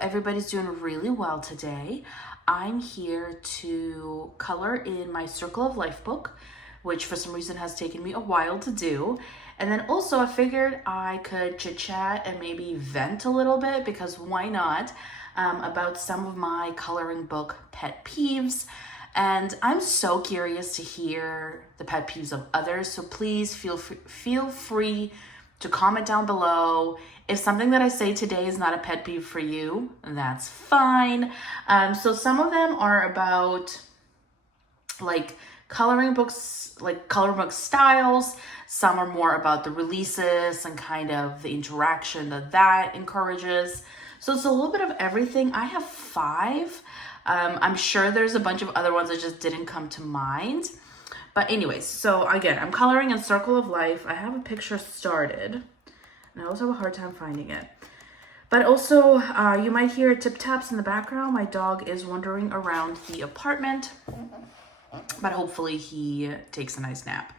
everybody's doing really well today. I'm here to color in my Circle of Life book, which for some reason has taken me a while to do. And then also I figured I could chit chat and maybe vent a little bit, because why not, about some of my coloring book pet peeves. And I'm so curious to hear the pet peeves of others. So please feel free to comment down below. If something that I say today is not a pet peeve for you, that's fine. So some of them are about like coloring books, like coloring book styles. Some are more about the releases and kind of the interaction that encourages. So it's a little bit of everything. I have 5. I'm sure there's a bunch of other ones that just didn't come to mind. But anyways, so again, I'm coloring in Circle of Life. I have a picture started, and I also have a hard time finding it. But also, you might hear tip taps in the background. My dog is wandering around the apartment, but hopefully he takes a nice nap.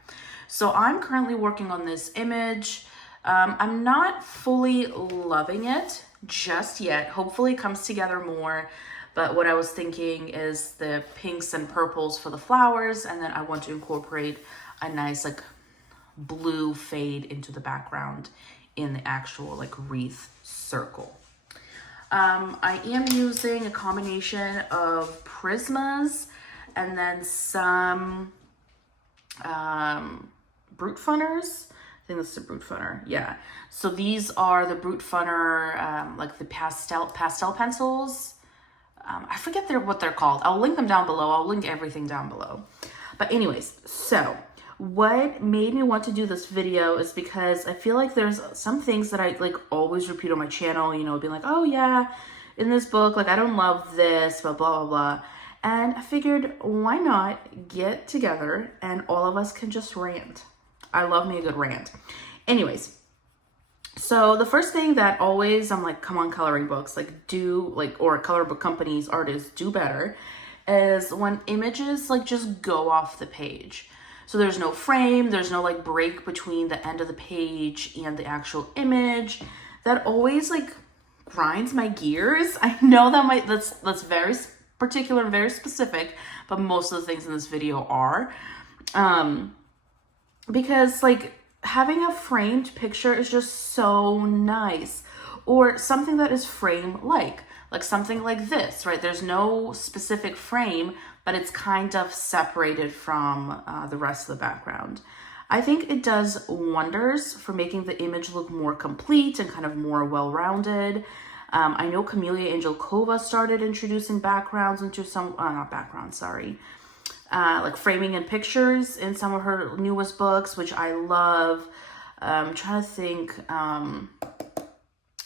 So I'm currently working on this image. I'm not fully loving it just yet. Hopefully it comes together more. But what I was thinking is the pinks and purples for the flowers, and then I want to incorporate a nice like blue fade into the background in the actual like wreath circle. I am using a combination of Prismas and then some Brute Funners. I think that's the Brute Funner, yeah. So these are the Brute Funner, like the pastel pencils. I forget what they're called. I'll link them down below. I'll link everything down below. But anyways, so what made me want to do this video is because I feel like there's some things that I like always repeat on my channel, you know, being like, oh yeah, in this book, like I don't love this, but blah, blah, blah. And I figured, why not get together and all of us can just rant. I love me a good rant. Anyways, so the first thing that always I'm like, come on, coloring books, like do like, or color book companies, artists do better, is when images like just go off the page. So there's no frame, there's no like break between the end of the page and the actual image. That always like grinds my gears. I know that that's very particular and very specific, but most of the things in this video are. Because like having a framed picture is just so nice, or something that is frame-like something like this, right? There's no specific frame, but it's kind of separated from the rest of the background. I think it does wonders for making the image look more complete and kind of more well-rounded. I know Camelia Angelkova started introducing backgrounds into some, not backgrounds, sorry. Like framing in pictures in some of her newest books, which I love. I'm trying to think,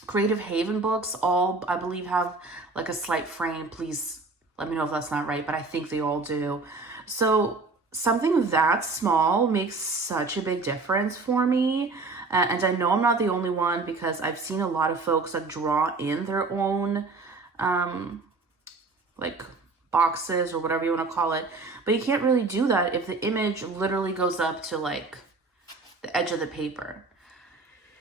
Creative Haven books all, I believe, have like a slight frame. Please let me know if that's not right, but I think they all do. So something that small makes such a big difference for me. And I know I'm not the only one, because I've seen a lot of folks that draw in their own, like boxes or whatever you want to call it, but you can't really do that if the image literally goes up to like the edge of the paper.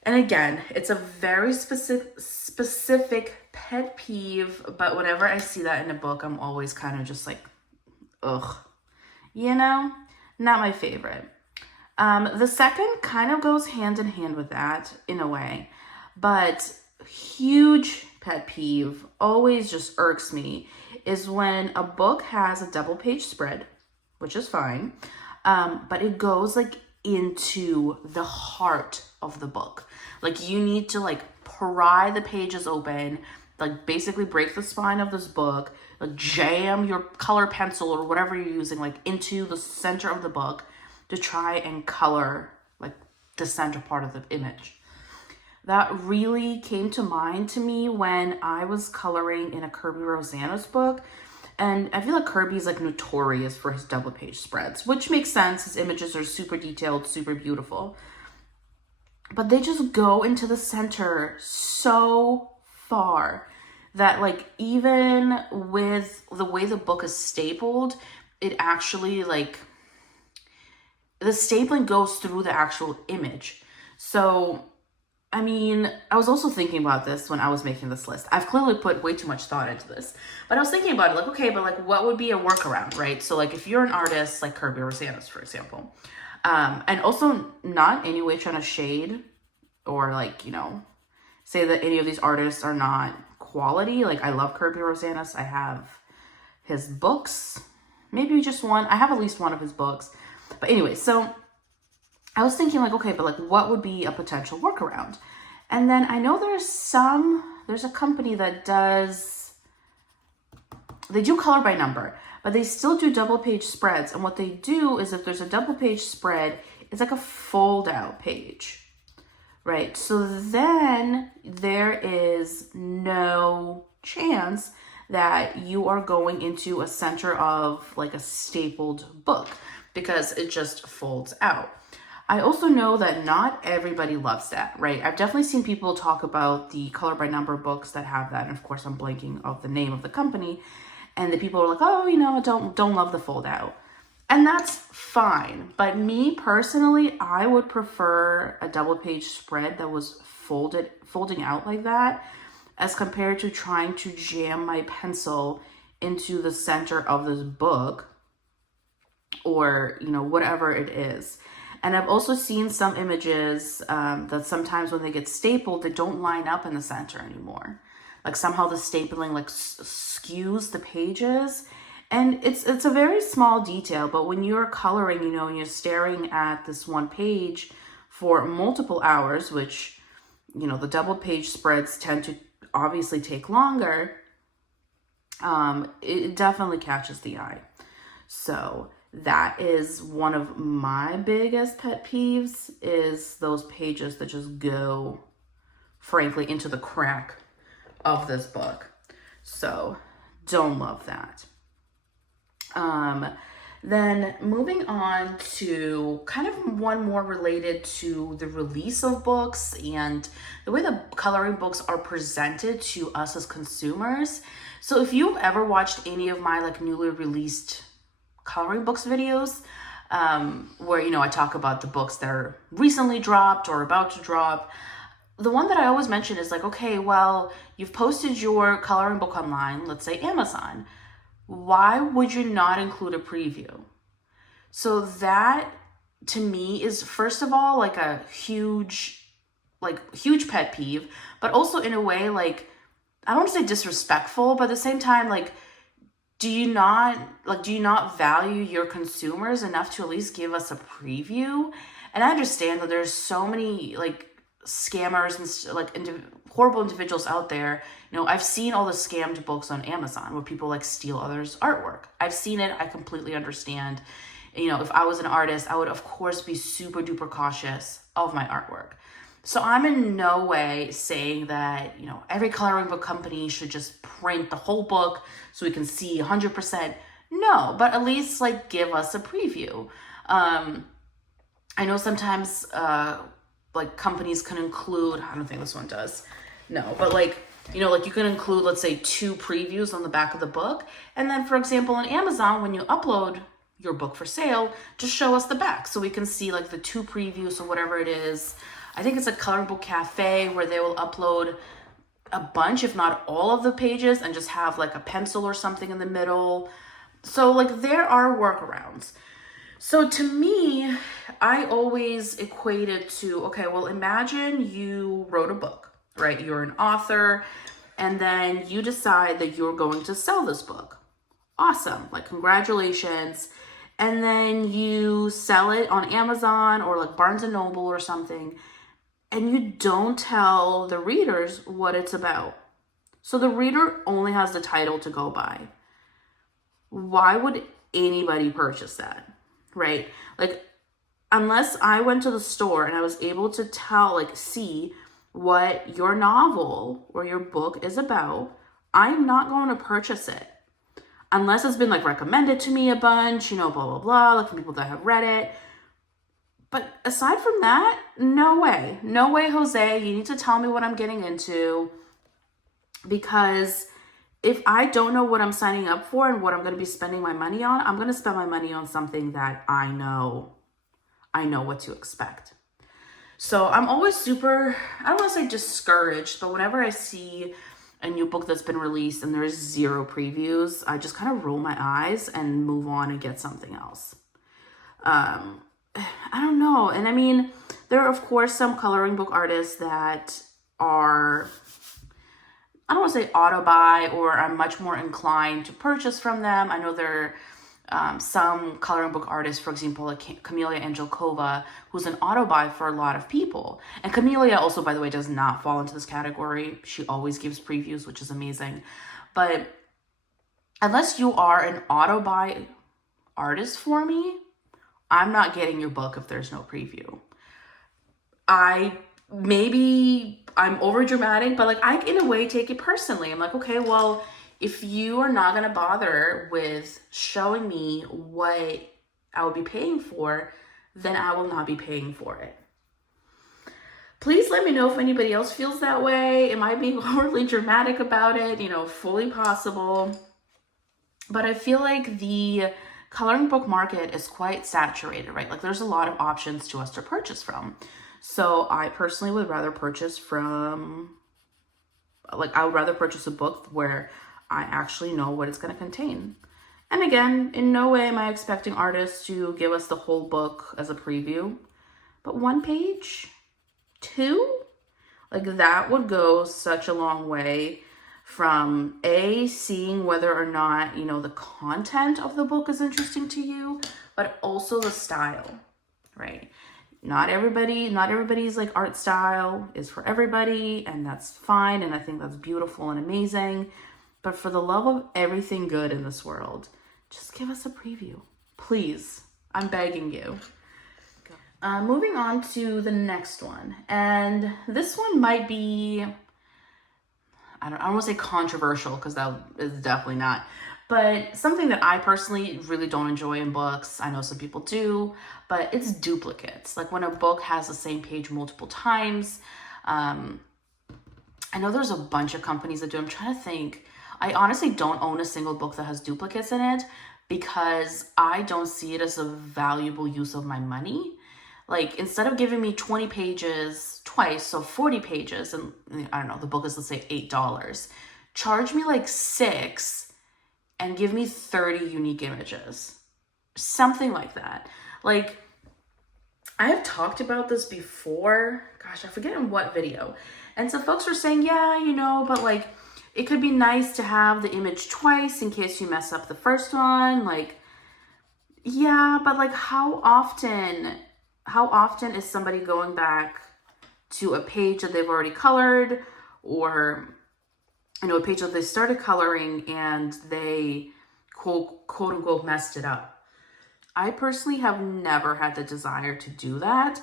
And again, it's a very specific pet peeve, but whenever I see that in a book, I'm always kind of just like, ugh, you know, not my favorite. The second kind of goes hand in hand with that in a way, but huge pet peeve, always just irks me, is when a book has a double page spread, which is fine, but it goes like into the heart of the book. Like you need to like pry the pages open, like basically break the spine of this book, like jam your color pencil or whatever you're using like into the center of the book to try and color like the center part of the image. That really came to mind to me when I was coloring in a Kirby Rosanos book. And I feel like Kirby's like notorious for his double page spreads, which makes sense. His images are super detailed, super beautiful. But they just go into the center so far that like even with the way the book is stapled, it actually like, the stapling goes through the actual image. So I mean, I was also thinking about this when I was making this list. I've clearly put way too much thought into this, but I was thinking about it like, okay, but like what would be a workaround, right? So like if you're an artist like Kirby Rosanis, for example, and also not any way trying to shade or like, say that any of these artists are not quality. Like I love Kirby Rosanis. I have his books, maybe just one. I have at least one of his books. But anyway, so I was thinking like, okay, but like what would be a potential workaround? And then I know there's a company that they do color by number, but they still do double page spreads. And what they do is if there's a double page spread, it's like a fold out page, right? So then there is no chance that you are going into a center of like a stapled book because it just folds out. I also know that not everybody loves that, right? I've definitely seen people talk about the color by number books that have that. And of course, I'm blanking of the name of the company. And the people are like, oh, don't love the fold out. And that's fine. But me personally, I would prefer a double page spread that was folding out like that as compared to trying to jam my pencil into the center of this book or, whatever it is. And I've also seen some images that sometimes when they get stapled, they don't line up in the center anymore. Like somehow the stapling like skews the pages. And it's a very small detail, but when you're coloring, and you're staring at this one page for multiple hours, which, the double page spreads tend to obviously take longer, it definitely catches the eye. So that is one of my biggest pet peeves, is those pages that just go, frankly, into the crack of this book. So don't love that. Then moving on to kind of one more related to the release of books and the way the coloring books are presented to us as consumers. So if you've ever watched any of my like newly released coloring books videos, where, I talk about the books that are recently dropped or about to drop, the one that I always mention is like, okay, well, you've posted your coloring book online, let's say Amazon. Why would you not include a preview? So that to me is, first of all, like a huge pet peeve, but also in a way, like, I don't want to say disrespectful, but at the same time, like, do you not value your consumers enough to at least give us a preview? And I understand that there's so many like scammers and like horrible individuals out there. I've seen all the scammed books on Amazon where people like steal others' artwork. I've seen it. I completely understand. If I was an artist, I would of course be super duper cautious of my artwork. So I'm in no way saying that, every coloring book company should just print the whole book so we can see 100%. No, but at least like give us a preview. I know sometimes like companies can include, I don't think this one does. No, but like, like you can include, let's say 2 previews on the back of the book. And then for example, on Amazon, when you upload your book for sale, just show us the back so we can see like the 2 previews or whatever it is. I think it's a coloring book cafe where they will upload a bunch, if not all of the pages, and just have like a pencil or something in the middle. So like there are workarounds. So to me, I always equate it to, okay, well, imagine you wrote a book, right? You're an author, and then you decide that you're going to sell this book. Awesome, like congratulations. And then you sell it on Amazon or like Barnes and Noble or something, and you don't tell the readers what it's about. So the reader only has the title to go by. Why would anybody purchase that, right? Like, unless I went to the store and I was able to see what your novel or your book is about, I'm not going to purchase it. Unless it's been like recommended to me a bunch, blah, blah, blah, like from people that have read it. But aside from that, no way. No way, Jose. You need to tell me what I'm getting into, because if I don't know what I'm signing up for and what I'm going to be spending my money on, I'm going to spend my money on something that I know what to expect. So I'm always super, I don't want to say discouraged, but whenever I see a new book that's been released and there's zero previews, I just kind of roll my eyes and move on and get something else. Um, I don't know. And I mean, there are, of course, some coloring book artists that are, I don't want to say auto buy, or I'm much more inclined to purchase from them. I know there are some coloring book artists, for example, like Camelia Angelkova, who's an auto buy for a lot of people. And Camelia also, by the way, does not fall into this category. She always gives previews, which is amazing. But unless you are an auto buy artist for me, I'm not getting your book if there's no preview. Maybe I'm over dramatic, but like I in a way take it personally. I'm like, okay, well, if you are not gonna bother with showing me what I would be paying for, then I will not be paying for it. Please let me know if anybody else feels that way. Am I being overly dramatic about it? Fully possible. But I feel like the coloring book market is quite saturated, right? Like there's a lot of options to us to purchase from. So I personally would rather purchase I would rather purchase a book where I actually know what it's going to contain. And again, in no way am I expecting artists to give us the whole book as a preview, but 1 page, 2, like that would go such a long way from seeing whether or not, the content of the book is interesting to you, but also the style, right? Not everybody's like art style is for everybody, and that's fine. And I think that's beautiful and amazing. But for the love of everything good in this world, just give us a preview, please. I'm begging you. Moving on to the next one. And this one might be, I don't want to say controversial, because that is definitely not, but something that I personally really don't enjoy in books. I know some people do, but it's duplicates. Like when a book has the same page multiple times. I know there's a bunch of companies that do. I'm trying to think. I honestly don't own a single book that has duplicates in it because I don't see it as a valuable use of my money. Like instead of giving me 20 pages twice, so 40 pages, and I don't know, the book is, let's say, $8, charge me like 6 and give me 30 unique images. Something like that. Like, I have talked about this before. Gosh, I forget in what video. And so folks were saying, yeah, but like, it could be nice to have the image twice in case you mess up the first one. Like, yeah, but like how often is somebody going back to a page that they've already colored, or a page that they started coloring and they quote unquote messed it up? I personally have never had the desire to do that.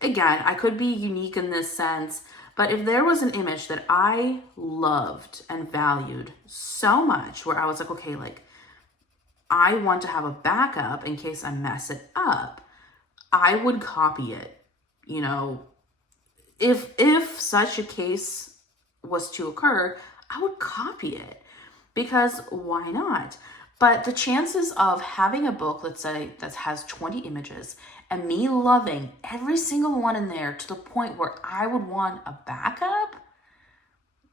Again, I could be unique in this sense, but if there was an image that I loved and valued so much where I was like, okay, like I want to have a backup in case I mess it up, I would copy it. If such a case was to occur, I would copy it, because why not? But the chances of having a book, let's say, that has 20 images and me loving every single one in there to the point where I would want a backup,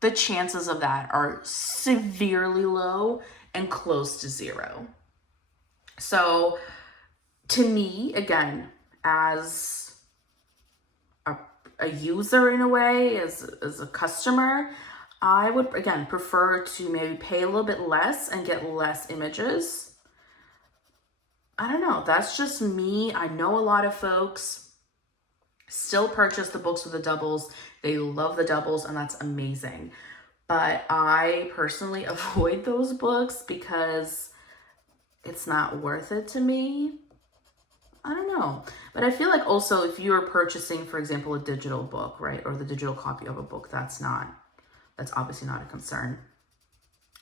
the chances of that are severely low and close to 0. So to me, again, as a user in a way, as a customer, I would, again, prefer to maybe pay a little bit less and get less images. I don't know. That's just me. I know a lot of folks still purchase the books with the doubles. They love the doubles, and that's amazing. But I personally avoid those books because it's not worth it to me. I don't know. But I feel like also if you're purchasing, for example, a digital book, right, or the digital copy of a book, that's obviously not a concern.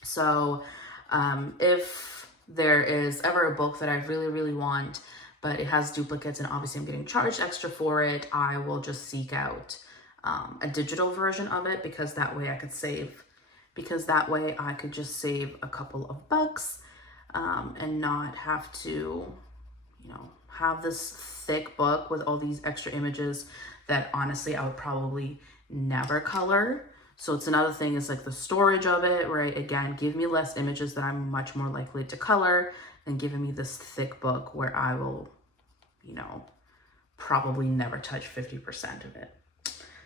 So if there is ever a book that I really, really want, but it has duplicates and obviously I'm getting charged extra for it, I will just seek out a digital version of it, because that way I could just save a couple of bucks and not have to, have this thick book with all these extra images that honestly I would probably never color. So it's another thing is like the storage of it, right? Again, give me less images that I'm much more likely to color than giving me this thick book where I will, probably never touch 50% of it.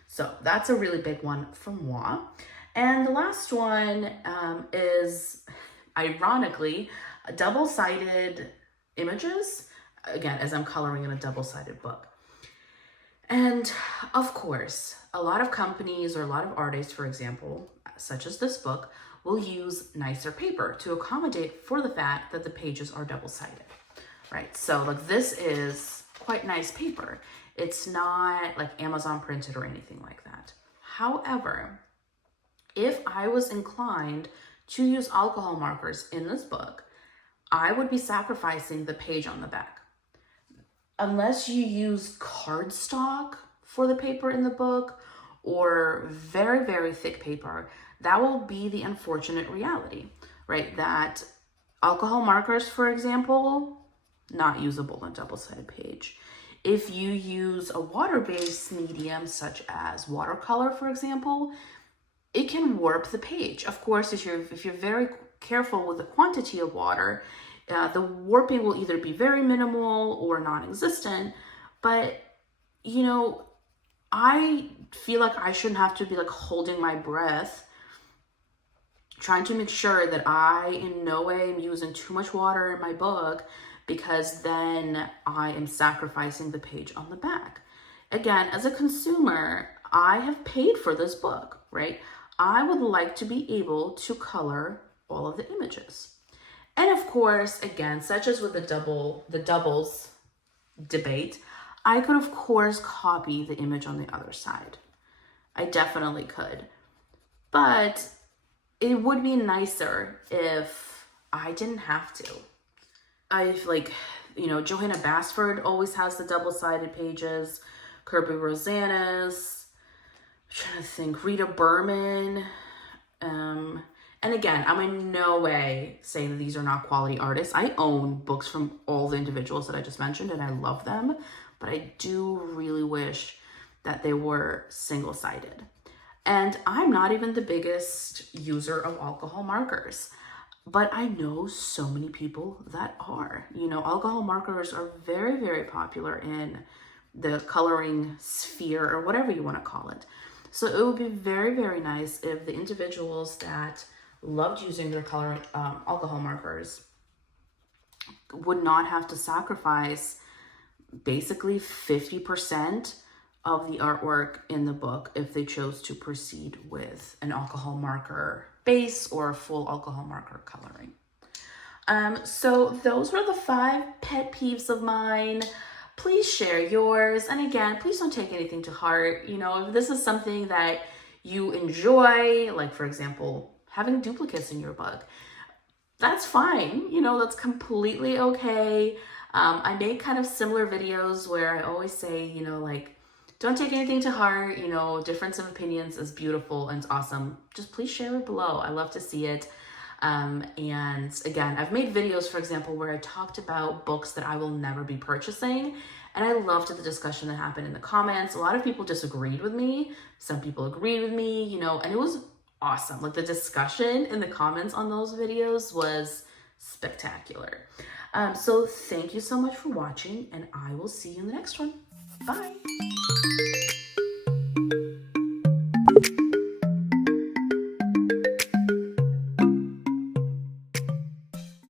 So that's a really big one for moi. And the last one is, ironically, double-sided images, again, as I'm coloring in a double-sided book. And of course, a lot of companies or a lot of artists, for example, such as this book, will use nicer paper to accommodate for the fact that the pages are double-sided, right? So like this is quite nice paper. It's not like Amazon printed or anything like that. However, if I was inclined to use alcohol markers in this book, I would be sacrificing the page on the back. Unless you use cardstock for the paper in the book or very, very thick paper, that will be the unfortunate reality, right? That alcohol markers, for example, not usable on a double-sided page. If you use a water-based medium such as watercolor, for example, it can warp the page. Of course, if you're very careful with the quantity of water, the warping will either be very minimal or non-existent. But I feel like I shouldn't have to be like holding my breath trying to make sure that I in no way am using too much water in my book, because then I am sacrificing the page on the back. Again, as a consumer, I have paid for this book, right? I would like to be able to color all of the images. And of course, again, such as with the doubles debate, I could of course copy the image on the other side. I definitely could. But it would be nicer if I didn't have to. I've Johanna Basford always has the double-sided pages. Kirby Rosanes, I'm trying to think, Rita Berman. And again, I'm in no way saying that these are not quality artists. I own books from all the individuals that I just mentioned and I love them, but I do really wish that they were single-sided. And I'm not even the biggest user of alcohol markers, but I know so many people that are. Alcohol markers are very, very popular in the coloring sphere or whatever you want to call it. So it would be very, very nice if the individuals that loved using their alcohol markers would not have to sacrifice basically 50% of the artwork in the book if they chose to proceed with an alcohol marker base or a full alcohol marker coloring. So those were the 5 pet peeves of mine. Please share yours. And again, please don't take anything to heart. If this is something that you enjoy, like for example, having duplicates in your book, that's fine. That's completely okay. I make kind of similar videos where I always say, don't take anything to heart. Difference of opinions is beautiful and it's awesome. Just please share it below. I love to see it. And again, I've made videos, for example, where I talked about books that I will never be purchasing. And I loved the discussion that happened in the comments. A lot of people disagreed with me. Some people agreed with me, and it was awesome. Like the discussion in the comments on those videos was spectacular. So thank you so much for watching and I will see you in the next one. Bye.